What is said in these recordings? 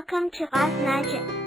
Welcome to ArtMagic.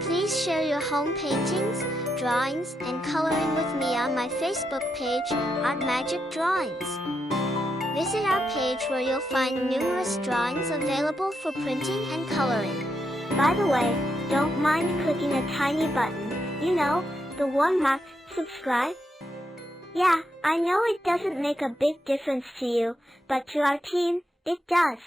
Please share your home paintings, drawings, and coloring with me on my Facebook page, ArtMagic Drawings. Visit our page where you'll find numerous drawings available for printing and coloring. By the way, don't mind clicking a tiny button, you know, the one marked subscribe. Yeah, I know it doesn't make a big difference to you, but to our team, it does.